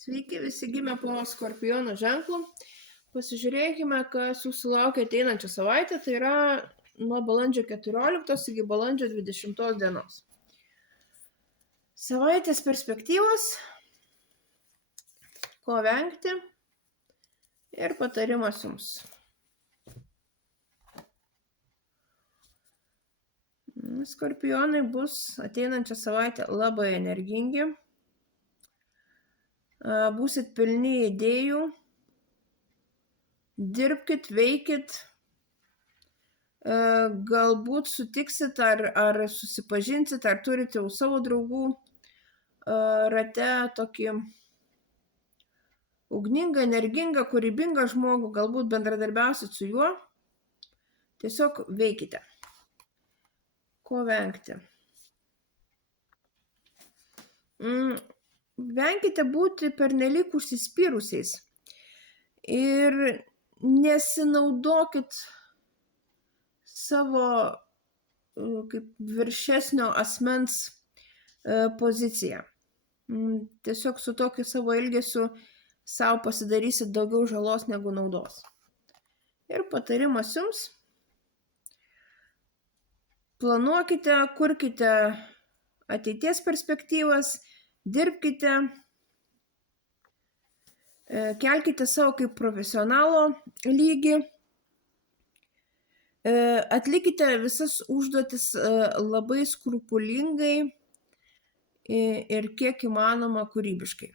Sveiki, visi gimę po Skorpiono ženklu. Pasižiūrėkime, kas jūsų laukia ateinančią savaitę, tai yra nuo balandžio 14 iki balandžio 20 dienos. Savaitės perspektyvos, ko vengti ir patarimas jums. Skorpionai bus ateinančią savaitę labai energingi. Būsit pilni idėjų, dirbkit, veikit, galbūt sutiksit ar susipažinsit, ar turite jau savo draugų rate tokį ugningą, energingą, kūrybingą žmogų, galbūt bendradarbiausit su juo, tiesiog veikite. Ko vengti? Venkite būti pernelyg užsispyrusiais ir nesinaudokit savo kaip viršesnio asmens poziciją. Tiesiog su tokiu savo elgesiu savo pasidarysit daugiau žalos negu naudos. Ir patarimas jums: planuokite, kurkite ateities perspektyvas, dirbkite, kelkite savo kaip profesionalo lygį, atlikite visas užduotis labai skrupulingai ir kiek įmanoma kūrybiškai.